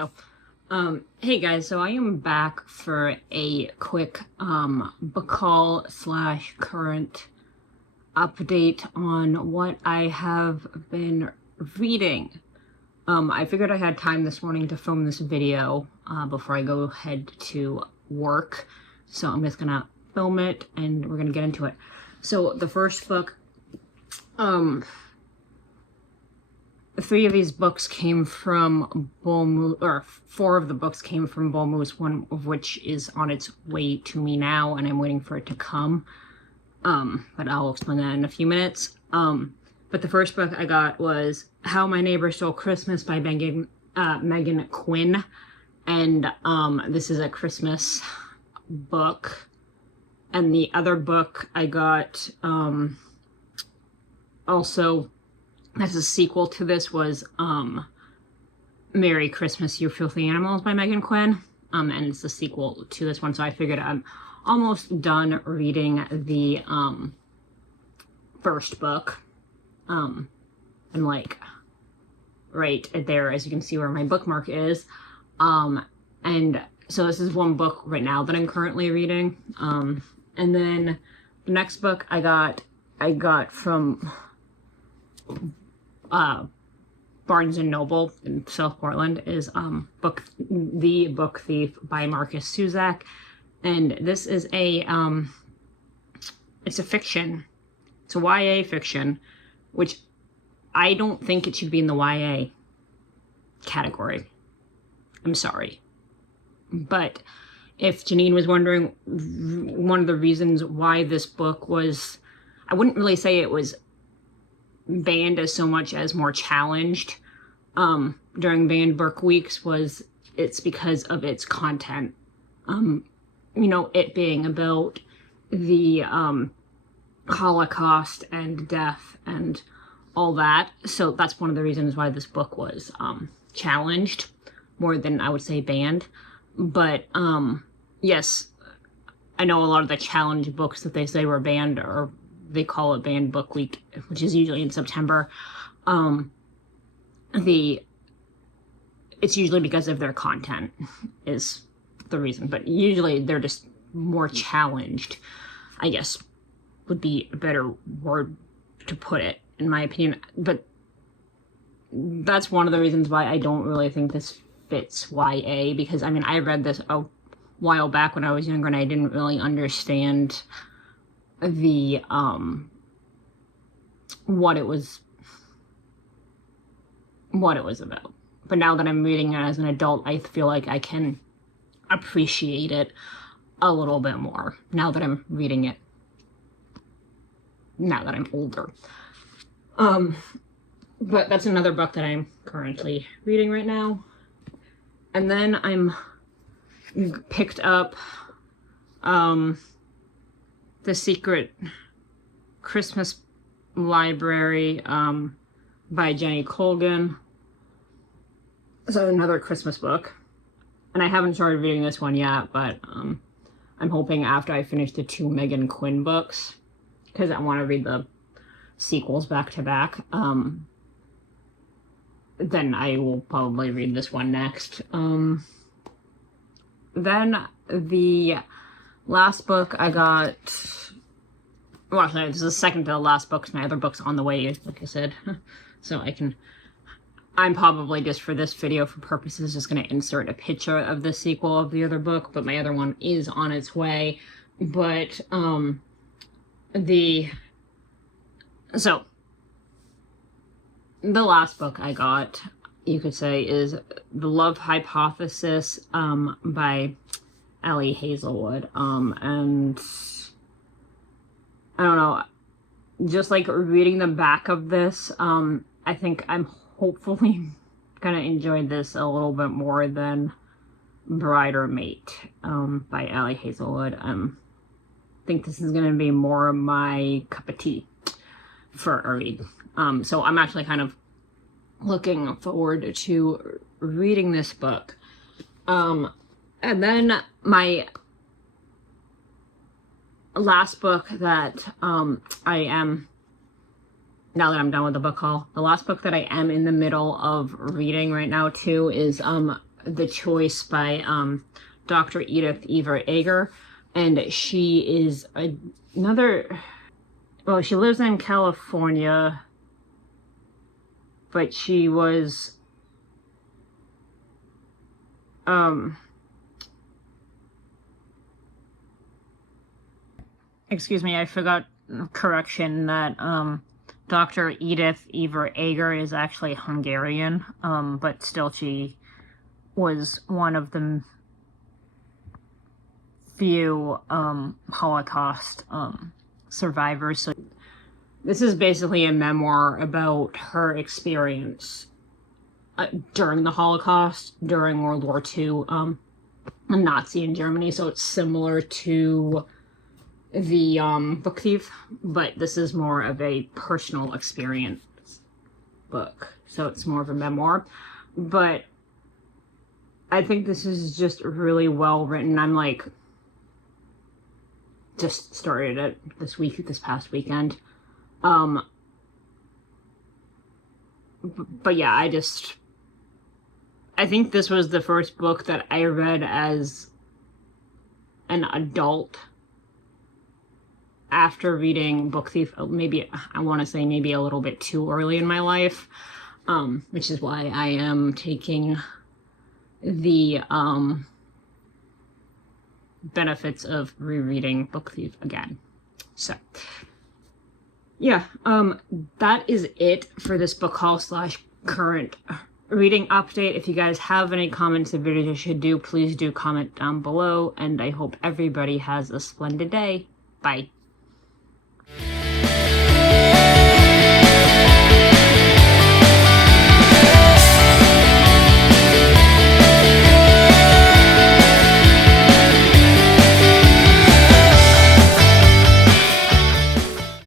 go. Hey guys, so I am back for a quick book haul / current update on what I have been reading. I figured I had time this morning to film this video before I go head to work, so I'm just gonna film it and we're gonna get into it. So the first book, three of these books came from Bull Moose, or four of the books came from Bull Moose, one of which is on its way to me now, and I'm waiting for it to come. But I'll explain that in a few minutes. But the first book I got was How My Neighbor Stole Christmas by Meghan Quinn. And this is a Christmas book. And the other book I got also as a sequel to this was Merry Christmas, You Filthy Animals by Meghan Quinn. And it's the sequel to this one, so I figured I'm almost done reading the first book. I'm like right there, as you can see where my bookmark is. And so this is one book right now that I'm currently reading. And then the next book I got from Barnes and Noble in South Portland is The Book Thief by Markus Zusak, and this is it's a fiction. It's a YA fiction, which I don't think it should be in the YA category. I'm sorry, but if Janine was wondering, one of the reasons why this book was, I wouldn't really say it was banned as so much as more challenged during banned book weeks, was it's because of its content. You know, it being about the Holocaust and death and all that. So that's one of the reasons why this book was challenged more than I would say banned. But yes, I know a lot of the challenge books that they say were banned, or they call it banned book week, which is usually in September. It's usually because of their content is the reason, but usually they're just more challenged, I guess would be a better word to put it, in my opinion. But that's one of the reasons why I don't really think this fits YA, because I mean, I read this a while back when I was younger and I didn't really understand the what it was about. But now that I'm reading it as an adult, I feel like I can appreciate it a little bit more now that I'm reading it, now that I'm older. But that's another book that I'm currently reading right now. And then I'm picked up The Secret Christmas Library by Jenny Colgan. So another Christmas book. And I haven't started reading this one yet, but I'm hoping after I finish the two Meghan Quinn books, because I want to read the sequels back to back, then I will probably read this one next. Then the last book I got, well, actually, this is the second to the last book. My other book's on the way, like I said. So I'm probably just for this video, for purposes, just going to insert a picture of the sequel of the other book, but my other one is on its way. But, the last book I got, you could say, is The Love Hypothesis, by Ali Hazelwood. And I don't know, just like reading the back of this, I think I'm hopefully gonna enjoy this a little bit more than Bride or Mate, by Ali Hazelwood. I think this is gonna be more my cup of tea for a read. So I'm actually kind of looking forward to reading this book. And then my last book that I am, now that I'm done with the book haul, the last book that I am in the middle of reading right now too is The Choice by Dr. Edith Egar, and she is well, she lives in California, but she was excuse me, I forgot, correction, that Dr. Edith Egar is actually Hungarian, but still she was one of the few Holocaust survivors. So this is basically a memoir about her experience during the Holocaust, during World War II, Nazi in Germany. So it's similar to the Book Thief, but this is more of a personal experience book. So it's more of a memoir. But I think this is just really well written. I'm like, just started it this past weekend. But yeah, I think this was the first book that I read as an adult after reading Book Thief. Maybe, I want to say maybe a little bit too early in my life, which is why I am taking the benefits of rereading Book Thief again. So yeah, that is it for this book haul / current reading update. If you guys have any comments or videos you should do, please do comment down below, and I hope everybody has a splendid day. Bye.